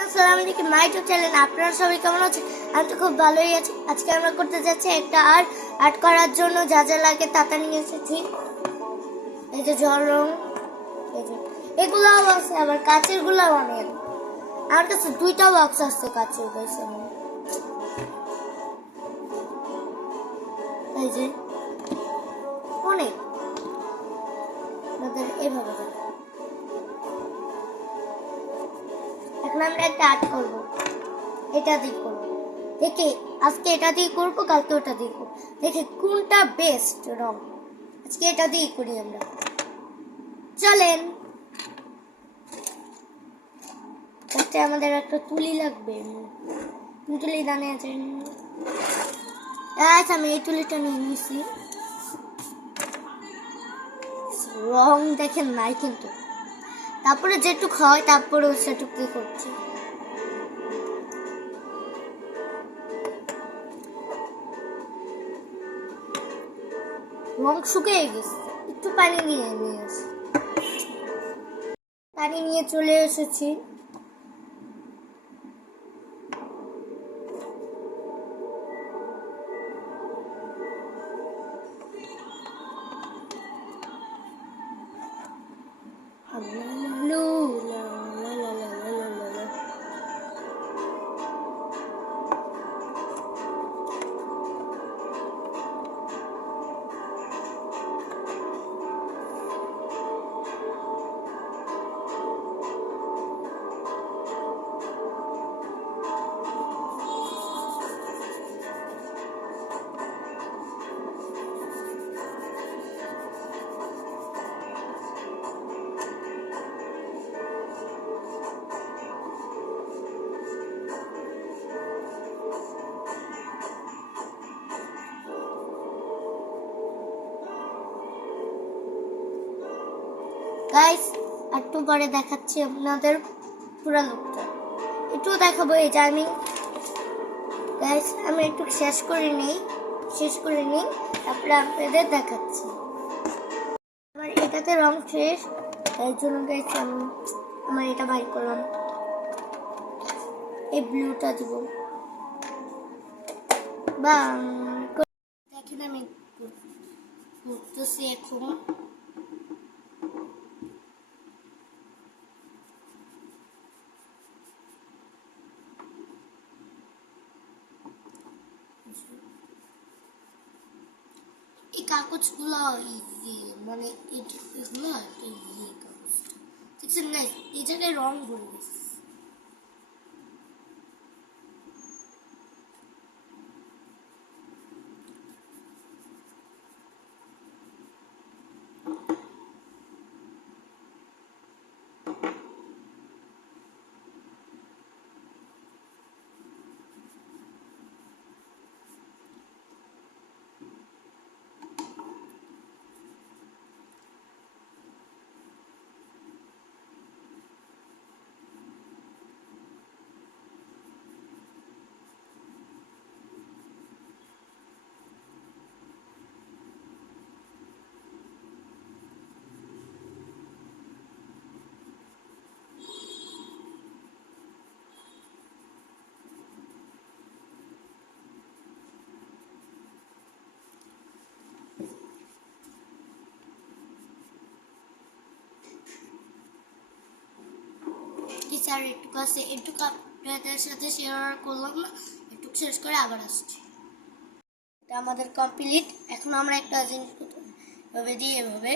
আসসালামু আলাইকুম my YouTube channel. আপনারা সবাই কেমন আছেন? আমি তো খুব ভালোই আছি। আজকে আমরা করতে যাচ্ছি একটা আর্ট করার জন্য যা যা লাগে তা নিয়ে এসেছি। এই যে জল রং, এই যে এগুলাও আছে, আবার কাচের গুলাও অনেক। আমার কাছে 2টা বক্স আছে কাচের গাইছে। এই যে অনেক আমাদের এভাবে এখন আমরা একটা আর্ট করবো, এটা দিয়ে করবো। দেখে আজকে এটা দিয়ে করবো, কালকে ওটা দিয়ে করবো, দেখে কোনটা বেস্ট রং। আজকে এটা দিয়ে করি আমরা, চলেন। আমাদের একটা তুলি লাগবে, তুলি দানে আছে। আচ্ছা আমি এই তুলিটা নিয়ে নিয়েছি। রং দেখেন নাই কিন্তু, তারপরে যেটুক হয় তারপরে সেটুক কি করছি। রং শুকিয়ে গেছে, একটু পানি নিয়ে আসি। পানি নিয়ে চলে এসেছি। গাইস একটু পরে দেখাচ্ছি আপনাদের পুরো লুকটা, একটু দেখাবো। এই যে আমি গাইস আমি একটু শেষ করে নিই তারপরে আপনাদের দেখাচ্ছি। আমার এটাতে রং শেষ, তাই জন্য গাইস আমি আমার এটা বাই করলাম। এই ব্লুটা দিব বা দেখেন আমি করতেছি এখন। এই কাগজগুলো মানে এগুলো কাগজটা দেখছেন না, এই জায়গায় রং ভরে গেছে। স্যার একটু কাছে একটু আপনাদের সাথে শেয়ার করলাম না, একটু শেষ করে আবার আসছি। এটা আমাদের কমপ্লিট। এখন আমরা একটা জিনিস এভাবে দিয়ে এভাবে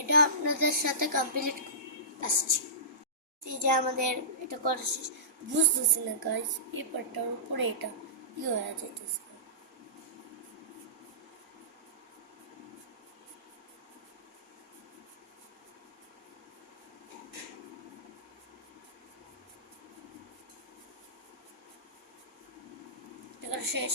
এটা আপনাদের সাথে কমপ্লিট আসছে। এই যে আমাদের এটা করা শেষ। বুঝতেছি না গাইস, এই পার্টটার উপরে এটা হয়ে যাইতেছে। এটা শেষ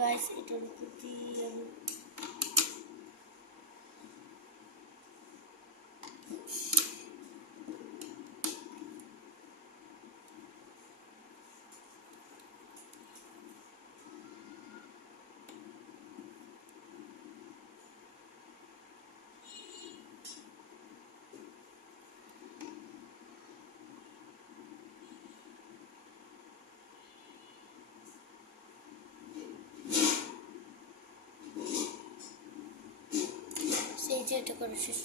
গাইস, এটার উপর দিয়ে আমি সেই যে এটা করা শেষ।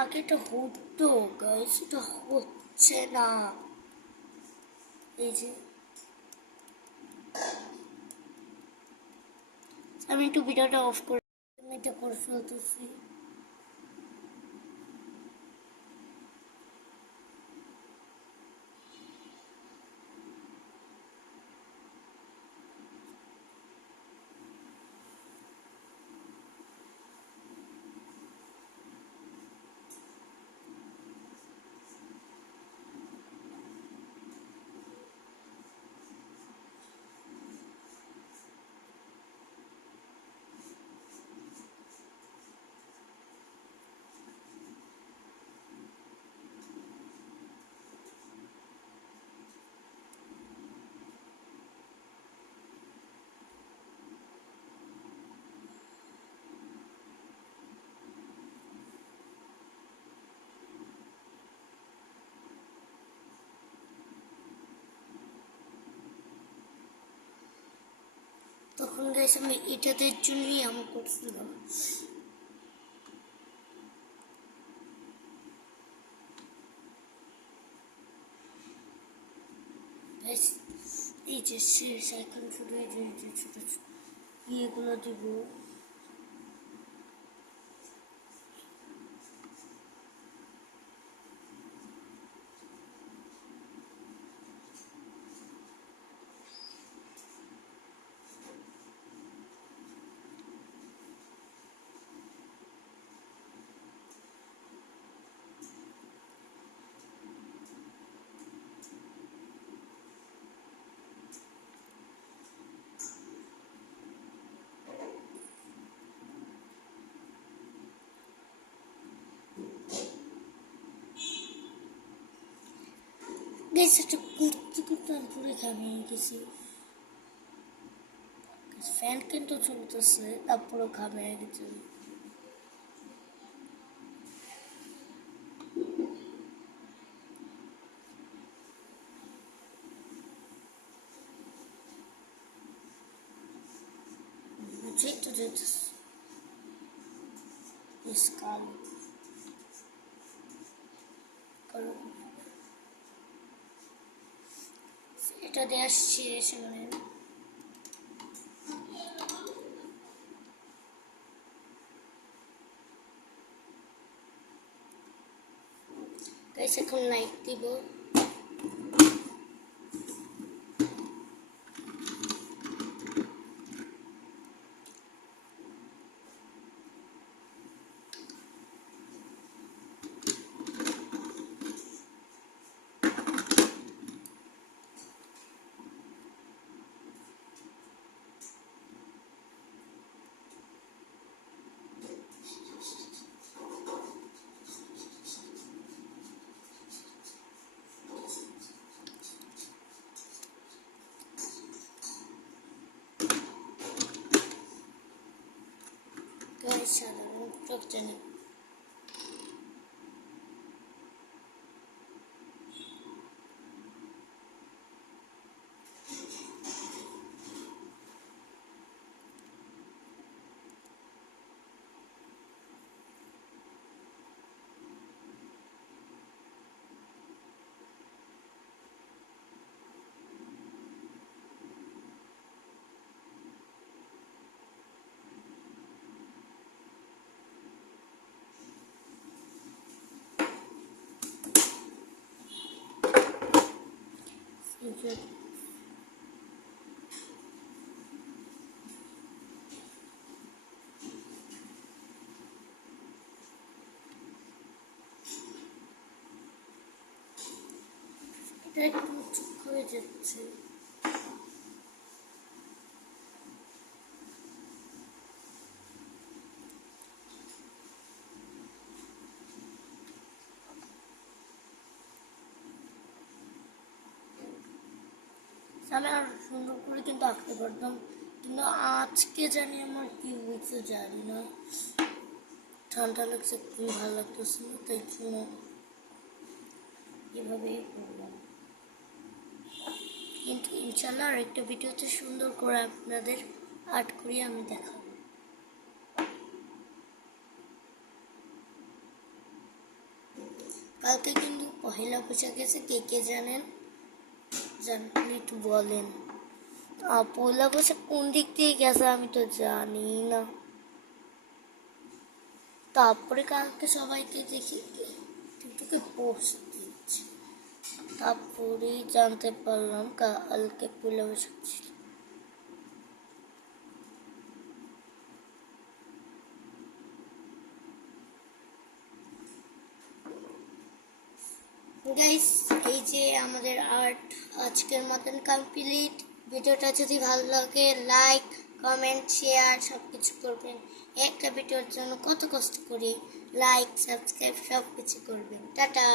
আগে এটা হতো গাইস, এটা হচ্ছে না। এই যে আমি একটু ভিডিওটা অফ করে আমি এটা করে ফেলতেছি। তখন গাইস আমি এটাদের জন্যই আমি করছিলাম। গাইস এই যে শেষ, এখন শুধু এই যে ছোট ছোট ইয়েগুলো দিব। গাইস এটা করতে করতে আমি পুরো ঘামিয়ে গেছি। ফ্যান কিন্তু চলতেছে, তারপরে ঘামিয়ে গেছে। যেতে যেতেছে কালো কালো এটা দিয়ে আসছি মানে গাইস এখন লাইক দিব। গাইস সাদা মুখ জানি এটা একটু চুপ হয়ে যাচ্ছে। আমি আর সুন্দর করে কিন্তু আঁকতে পারতাম, কিন্তু আজকে জানি আমার কি হয়েছে জানি না, ঠান্ডা লাগছে, খুব ভালো লাগতেছে না, তাই জন্য এভাবেই করলাম। কিন্তু ইনশাল্লাহ আরেকটা ভিডিওতে সুন্দর করে আপনাদের আর্ট করিয়ে আমি দেখাবো। কালকে কিন্তু পহেলা বৈশাখ গেছে, কে কে জানেন, জানলে একটু বলেন। পয়লা বৈশাখ কোন দিক দিয়ে গেছে আমি তো জানি না। তারপরে কালকে সবাইকে দেখি টিকটকে পোস্ট দিচ্ছে, তারপরেই জানতে পারলাম কালকে পয়লা বৈশাখ ছিল। গাইস, এই যে আমাদের আর্ট আজকের মতন কমপ্লিট। ভিডিওটা যদি ভালো লাগে লাইক কমেন্ট শেয়ার সব কিছু করবেন। একটা ভিডিওর জন্য কত কষ্ট করি, লাইক সাবস্ক্রাইব সব কিছু করবেন। টাটা।